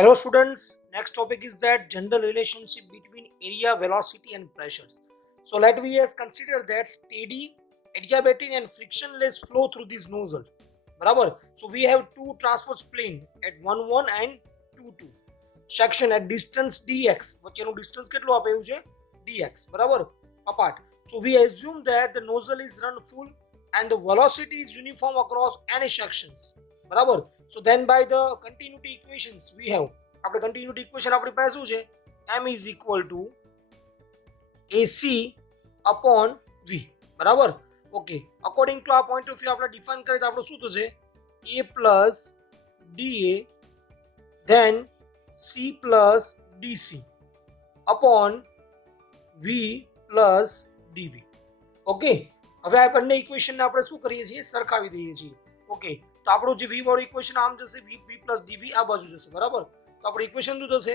Hello students, next topic is that general relationship between area, velocity and pressures. So let we as consider that steady, adiabatic and frictionless flow through this nozzle. બરાબર. So we have two transverse plane at 1 1 and 2 2. Section at distance dx. વચ્ચેનું distance કેટલું આપેલું છે? dx. બરાબર. Apart. So we assume that the nozzle is run full and the velocity is uniform across any sections. બરાબર. So then by the continuity equations we have, આપણે continuity equation આપણી પાસે શું છે? m is equal to ac upon v. બરાબર. Okay, according to આ point of view આપણે define કરીએ તો આપણું શું થશે? a plus da then c plus dc upon v plus dv. Okay, હવે આ બંને ઇક્વેશનને આપણે શું કરીએ છીએ? સરખાવી દઈએ છીએ. ઓકે, તો આપણું જે v વાળું ઇક્વેશન આમ જશે, v પ્લસ dv આ બાજુ જશે. બરાબર. તો આપણું ઇક્વેશન શું થશે?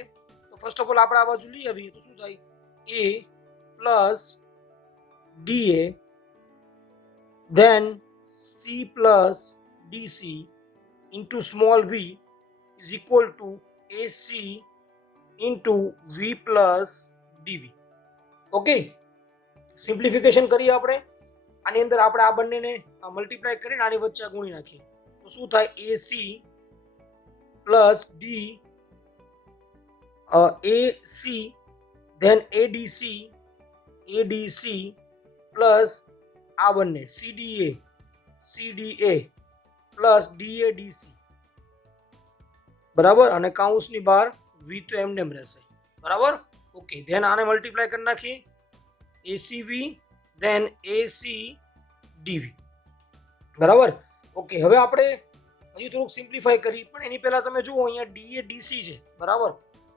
તો ફર્સ્ટ ઓફ ઓલ આપણે આ બાજુ લઈ આવીએ તો શું થાય? a plus da then c plus dc into small v is equal to ac into v plus dv. Okay, simplification કરીએ આપણે. આની અંદર આપણે આ બંનેને મલ્ટીપ્લાય કરીને આની વચ્ચે ગુણી નાખીએ તો શું થાય? AC plus D AC then ADC plus આ બંને CDA પ્લસ DADC. બરાબર. અને કાઉન્સની બહાર V તો એમને એમ રહેશે. બરાબર. ઓકે, ધેન આને મલ્ટીપ્લાય કરી નાખીએ ACV then ACDV. બરાબર. ઓકે, હવે આપણે હજી થોડુંક સિમ્પ્લિફાય કરી, પણ એની પહેલા તમે જુઓ અહીંયા DADC છે. બરાબર.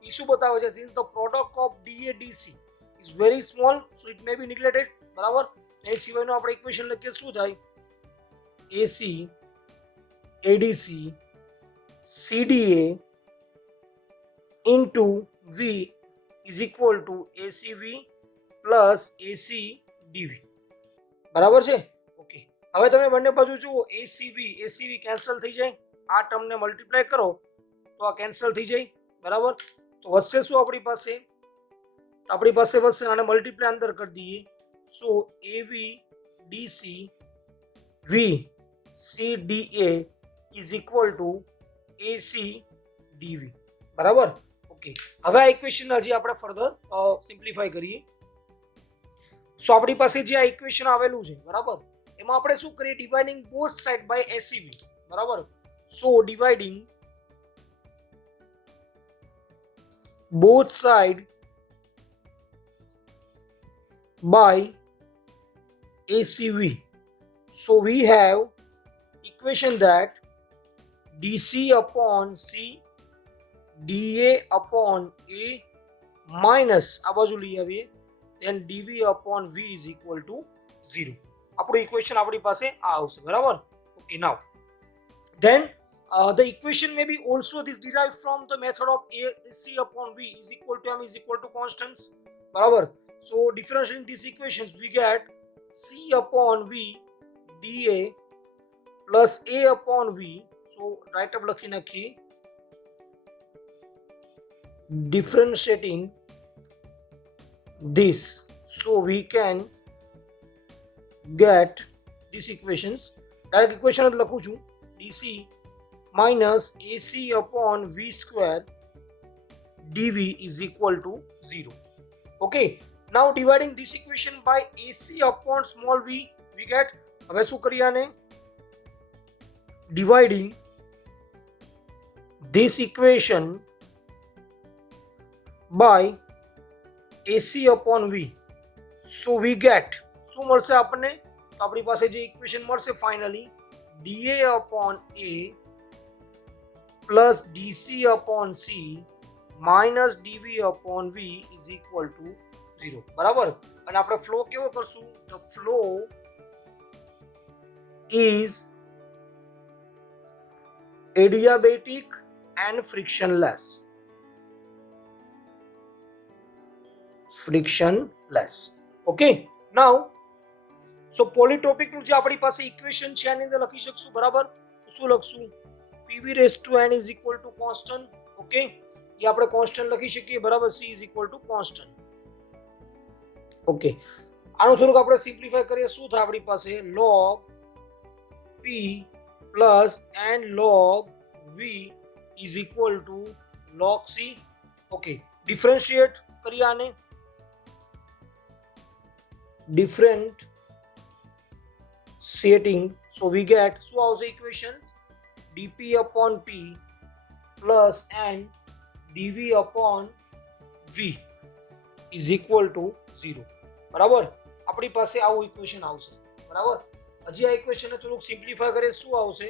એ શું બતાવે છે? Since the product of DADC is very small so it may be neglected. બરાબર. એ સિવાયનું આપણે ઇક્વેશન લખીએ શું થાય? AC ADC CDA into V is equal to ACV plus ACDV. બરાબર છે. ઓકે, હવે તમે બંને બાજુ જુઓ ACV કેન્સલ થઈ જાય, આ ટર્મને મલ્ટીપ્લાય કરો તો આ કેન્સલ થઈ જાય. બરાબર. તો વધશે શું આપણી પાસે? આપણી પાસે વધશે, આને મલ્ટીપ્લાય અંદર કરી દઈએ. સો AVDC VCDA is equal to ACDV. બરાબર. ઓકે, હવે આ ઇક્વેશન હજી આપણે ફર્ધર સિમ્પ્લિફાય કરીએ. સો આપણી પાસે જે આ ઇક્વેશન આવેલું છે, બરાબર, એમાં આપણે શું કરીએ? Dividing both side by ACV. બરાબર. So dividing both side by ACV. So we have equation that DC upon C DA upon A minus આ બાજુ લઈ આવીએ then dV upon V is equal to 0. આપણું ઇક્વેશન આપણી પાસે આ આવશે. બરાબર. Okay, now then the equation may be also this derived from the method of AC upon V is equal to M is equal to constants. બરાબર. So differentiating these equations we get C upon V dA plus A upon V. So write up લખી નાખીએ differentiating this, so we can get these equations. Direct equation જ લખું છું, DC minus AC upon V square dV is equal to 0. Okay, now dividing this equation by AC upon small v we get, હવે શું કરીએ આને? Dividing this equation by AC upon V, so we get શું મળશે આપણને? તો આપણી પાસે જે ઇક્વેશન મળશે finally DA upon A plus DC upon C minus DV upon V is equal to 0. બરાબર. અને આપણે ફ્લો કેવો કરશું? The flow is adiabatic and frictionless. Okay, now so polytopic નું જે આપણી પાસે ઇક્વેશન છે આની અંદર લખી શકશું. બરાબર. તો શું લખશું? PV raised to n is equal to constant. Okay, એ આપણે કોન્સ્ટન્ટ લખી શકીએ બરાબર c is equal two constant. Okay, આનું થોડુંક આપણે સિમ્પ્લિફાય કરીએ. શું થાય આપણી પાસે log p plus n log v is equal two log c. Okay, differentiate કરીએ આને. differentiating, so we get શું આવશે equations dp upon p plus n dv upon v is equal to 0. બરાબર, આપણી પાસે આવું ઇક્વેશન આવશે. બરાબર, હજી આ ઇક્વેશનને થોડુંક સિમ્પ્લિફાય કરીએ. શું આવશે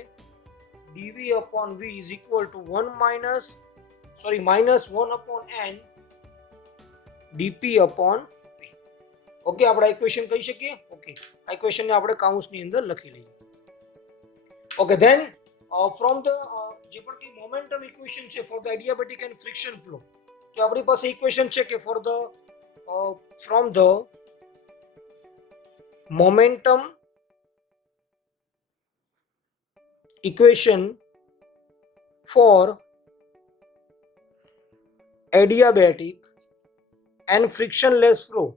dv upon v is equal to minus 1 upon n dp upon p. Okay, આપણે આ ઇક્વેશન કહી શકીએ. ઓકે, આ ઇક્વેશનને આપણે કાઉન્સની અંદર લખી લઈએ. ઓકે, ધેન ફ્રોમ ધ જે પણ કે મોમેન્ટમ ઇક્વેશન છે for the adiabatic and friction flow, તો આપણી પાસે ઇક્વેશન છે કે for the from the momentum equation for adiabatic and frictionless flow.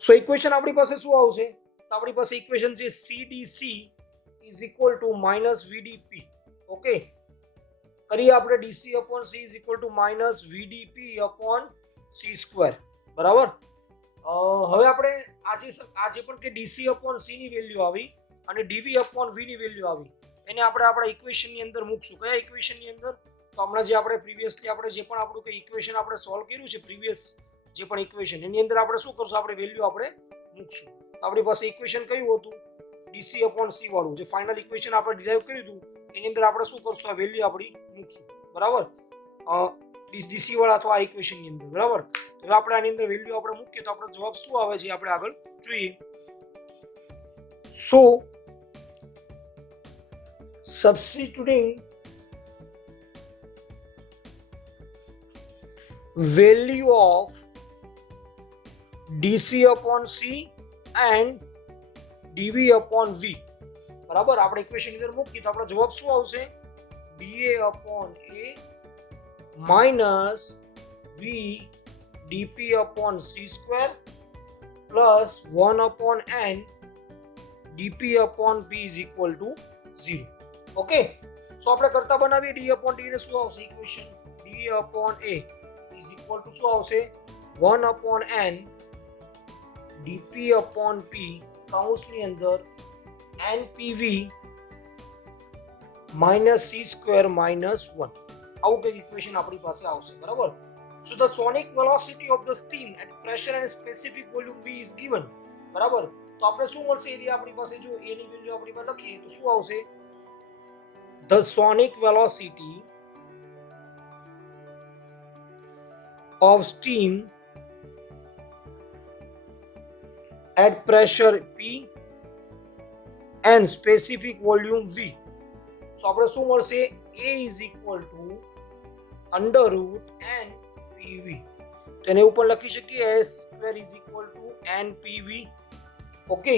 So equation આપણી પાસે શું આવશે? તો આપણી પાસે ઇક્વેશન છે CDC is equal to minus VDP. Okay, કરીએ આપણે DC upon C is equal to minus VDP upon C square. બરાબર, હવે આપણે આજે પણ કે DC upon C ની વેલ્યુ આવી અને DV upon V ની વેલ્યુ આવી, એને આપણે આપણા ઇક્વેશનની અંદર મૂકશું. કયા ઇક્વેશનની અંદર? તો હમણાં જે આપણે પ્રીવિયસલી આપણે જે પણ આપણું કે ઇક્વેશન આપણે સોલ્વ કર્યું છે પ્રીવિયસ જે પણ ઇક્વેશન, એની અંદર આપણે શું કરશું? આપણે વેલ્યુ આપણે મૂકશું. તો આપણી પાસે ઇક્વેશન કયું હતું? DC upon C વાળું જે ફાઇનલ ઇક્વેશન આપણે ડિરાઈવ કર્યું હતું એની અંદર આપણે શું કરશું? આ વેલ્યુ આપણી મૂકશું. બરાબર, DC વાળા અથવા આ ઇક્વેશનની અંદર. બરાબર, હવે આપણે આની અંદર વેલ્યુ આપણે મૂકીએ તો આપણો જવાબ શું આવે છે આપણે આગળ જોઈએ. સો substituting value of DC upon C and DV upon V. બરાબર, આપણે ઇક્વેશન ની અંદર મૂકીએ તો આપણો જવાબ શું આવશે? dA upon A minus V dP upon C square plus 1 upon n dP upon P is equal to 0. Okay, સો આપણે કરતા બનાવીએ d upon d ને શું આવશે equation? d upon A is equal to શું આવશે? 1 upon n dP upon P કાઉન્સની અંદર npv minus c square minus 1. આવું કંઈક ઇક્વેશન આપણી પાસે આવશે. બરાબર, so the sonic velocity of the steam at pressure and specific volume V is given. બરાબર, તો આપણે શું મળશે? એરિયા આપણી પાસે જો a ની વેલ્યુ આપણી પાસે લખીએ તો શું આવશે? The sonic velocity of steam at pressure P and specific volume V. So આપણે શું મળશે? A is equal to under root NPV. તો એને ઉપર લખી શકીએ S square is equal to NPV. Okay,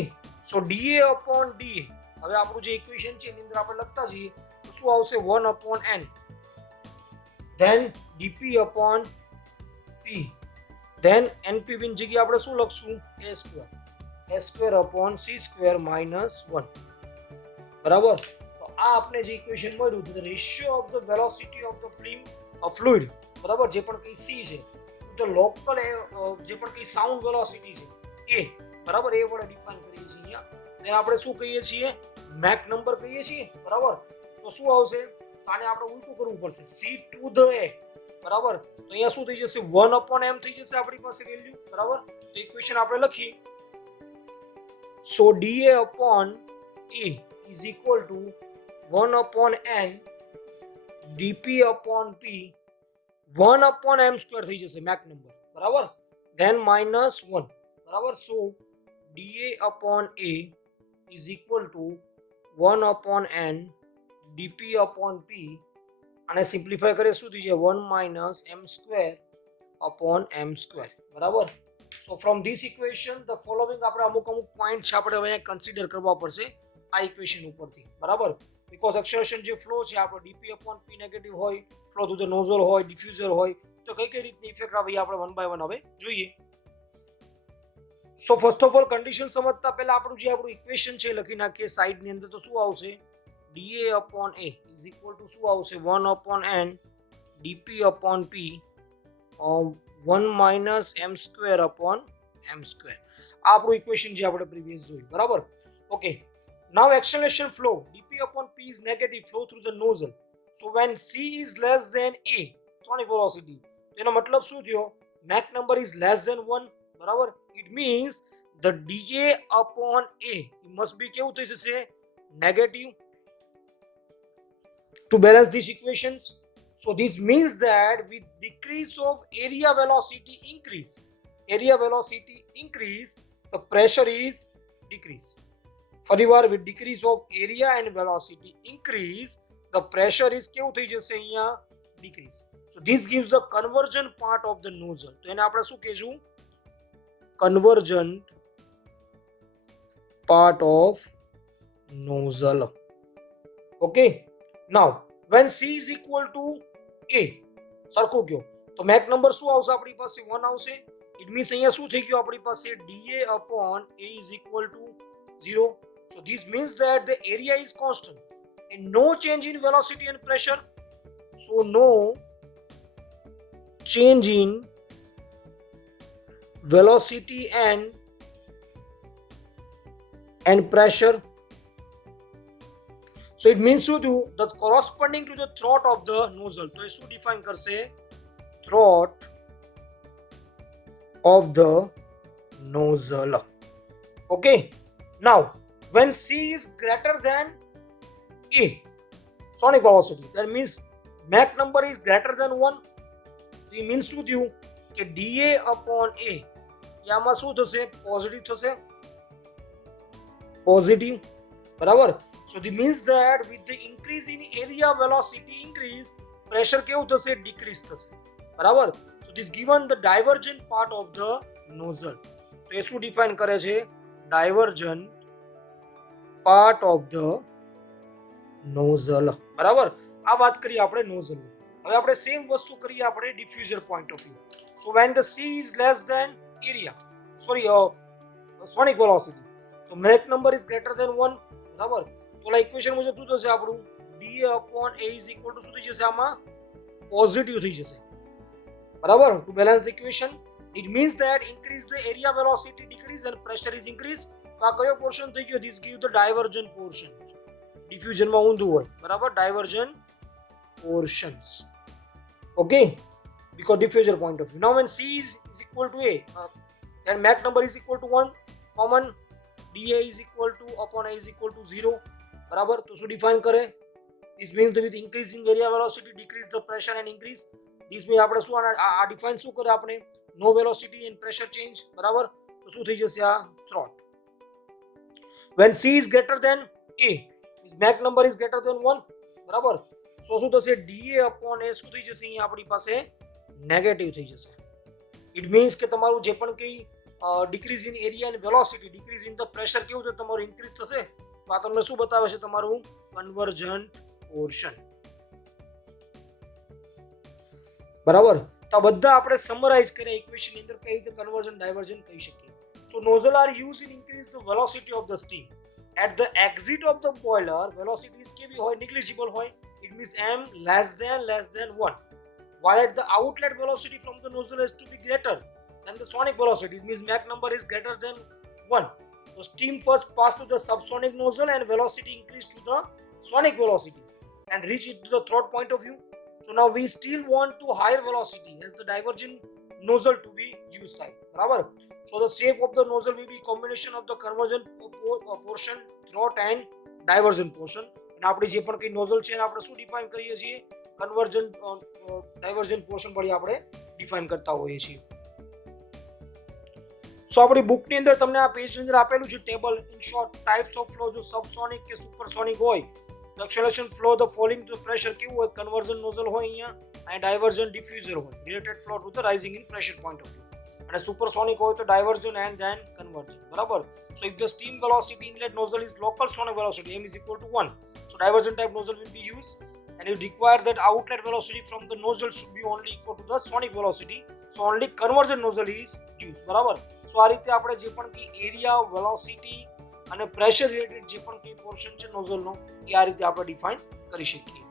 so dA upon dA, હવે આપણું જે ઇક્વેશન છે એની અંદર આપણે લખતા જઈએ તો શું આવશે? 1 upon n then dP upon P then NPV ની જગ્યાએ આપણે શું લખશું? S square upon C square minus 1. બરાબર, તો આ આપણે જે ઇક્વેશન મળ્યું તો ratio of the velocity of the fluid, બરાબર, જે પણ કઈ C છે તો લોકલ જે પણ કઈ સાઉન્ડ વેલોસિટી છે એ, બરાબર, એ વડે ડિફાઇન કરીએ છીએ અહીંયા. તેને આપણે શું કહીએ છીએ? મેક નંબર કહીએ છીએ. બરાબર, તો શું આવશે? આને આપણે ઉલટું કરવું પડશે, C to the A. બરાબર, તો અહીંયા શું થઈ જશે? 1 upon m થઈ જશે આપણી પાસે વેલ્યુ. બરાબર, તો ઇક્વેશન આપણે લખીએ. So dA upon A is equal to 1 upon n dP upon P 1 upon m square થઈ જશે મેક નંબર. બરાબર, then minus 1. બરાબર, so dA upon A is equal to 1 upon n dP upon P અને simplify કરીએ શું થઈ જાય? 1 minus m square upon m square. બરાબર, so from this equation the following આપણે અમુક પોઈન્ટ છે આપણે હવે કન્સિડર કરવા પડશે આ ઇક્વેશન ઉપરથી. બરાબર, બીકોઝ એક્સેલરેશન જે ફ્લો છે આપણો ડીપી અપોન પી નેગેટિવ હોય, ફ્લો થ્રુ ધ નોઝલ હોય, ડિફ્યુઝર હોય, તો કઈ રીતની ઇફેક્ટ આવે આપણે વન બાય વન હવે જોઈએ. So first of all condition સમજતા પહેલા આપણું ઇક્વેશન છે લખી નાખીએ સાઈડની અંદર. તો શું આવશે? dA upon A is equal to શું આવશે? 1 upon n dP upon P 1 minus m square upon m square. આ આપણું ઇક્વેશન જે આપણે પ્રીવિયસ જોયું, બરાબર? Okay, now acceleration flow dP upon P is negative flow through the nozzle. So when C is less than A, sonic velocity, એનો મતલબ શું થયો? Mach number is less than 1, બરાબર? It means the dA upon A must be કેવું થઈ જશે? Negative. To balance these equations, so this means that with decrease of area velocity increase, the pressure is decrease. ફરીવાર with decrease of area and velocity increase, the pressure is કેવું થઈ જશે અહીંયા? decrease. So this gives the convergent part of the nozzle. તો એને આપણે શું કહેશું? convergent part of nozzle. Okay, now when C is equal to A, સરખું કયો તો મેક નંબર શું આવશે આપણી પાસે? 1 આવશે. ઇટ મીન્સ અહીંયા શું થઈ ગયું આપણી પાસે? dA upon A is equal to 0. So this means that the area is constant and no change in velocity and pressure. So no change in velocity and pressure. So it means શું થયું? That corresponding to the throat of the nozzle. તો એ શું define કરશે? throat of the nozzle. Okay, now when C is greater than A, sonic velocity, that means Mach number is greater than 1. So it means શું થયું? કે dA upon A યામાં શું થશે? Positive થશે, positive, બરાબર? So this means that with the increase in area velocity increase, pressure કેવું થશે? decrease થશે, બરાબર? So this given the divergent part of the nozzle. તો એ શું ડિફાઇન કરે છે? divergent part of the nozzle, બરાબર? આ વાત કરીએ આપણે nozzle. હવે આપણે સેમ વસ્તુ કરીએ આપણે diffuser point of view. So when the C is less than area, sonic velocity, તો Mach number is greater than 1, બરાબર? તો ઇક્વેશન મુજબ શું થશે આપણું? dA upon A is equal to શું થઈ જશે? આમાં પોઝિટિવ થઈ જશે, બરાબર? To balance the equation, it means that increase the area velocity decrease and pressure is increase. તો આ કયો પોર્શન થઈ ગયો? this give the divergent portion. Diffusion માં ઊંધું હોય, બરાબર? divergent portions. Okay, because diffuser point of view. Now when C is equal to A, then Mach number is equal to 1, common dA is equal to upon A is equal to 0, બરાબર? તો શું define કરે? this means that with increasing area velocity decrease the pressure and increase. this means આપણે શું આ define શું કરે આપણે? no velocity and pressure change, બરાબર? તો શું થઈ જશે? આ throat. when C is greater than A, his Mach number is greater than 1, બરાબર? so શું થશે? dA upon A શું થઈ જશે? અહીંયા આપણી પાસે નેગેટિવ થઈ જશે. ઇટ મીન્સ કે તમારું જે પણ કંઈ decrease in area and velocity, decrease in the pressure કેવું છે? તમારું ઇન્ક્રીઝ થશે. તો આ તમને શું બતાવે છે? તમારું કન્વર્જન્ટ પોર્શન, બરાબર? તો આ બધા આપણે સમરાઇઝ કર્યા ઇક્વેશનની અંદર કઈ રીતે કન્વર્જન ડાયવર્જન કહી શકીએ. So nozzle are use in increase the velocity of the steam. At the exit of the boiler velocities કેવી હોય? નિગ્લિજિબલ હોય. It means m less than 1. While at the outlet velocity from the nozzle has to be greater than the sonic velocity. It means Mach number is greater than 1. So steam first pass to the subsonic nozzle and velocity increase to the sonic velocity and reach it to the throat point of view. So now we still want to higher velocity as the divergent nozzle to be used, બરાબર? So the shape of the nozzle will be combination of the convergent portion, throat and divergent portion. અને આપણે જે પણ કંઈ nozzle છે એને આપણે શું ડિફાઇન કરીએ છીએ? કન્વર્જન્ટ ડાયવર્જન્ટ પોર્શન વળી આપણે ડિફાઇન કરતા હોઈએ છીએ. સો આપણી બુકની અંદર તમને આ પેજની અંદર આપેલું છે table. In short, types of flow જો સબસોનિક કે સુપરસોનિક હોય, the acceleration flow the falling to pressure કેવું હોય? કન્વર્જન્ટ નોઝલ હોય અહીંયા, અને ડાયવર્જન્ટ ડિફ્યુઝર હોય, related flow to the rising in pressure point of view. અને સુપરસોનિક હોય તો ડાયવર્જન્ટ એન્ડ ધેન કન્વર્જન્ટ, બરાબર? સો if the steam velocity inlet nozzle is local sonic velocity m is equal to 1, So divergent type nozzle will be used, and you require that outlet velocity from the nozzle should be only equal to the sonic velocity. So only convergent nozzle is used. બરાબર. So આ રીતે આપણે જે પણ કે area, velocity અને pressure related જે પણ કે પોર્શન છે નોઝલનો એ આ રીતે આપણે ડિફાઇન કરી શકીએ.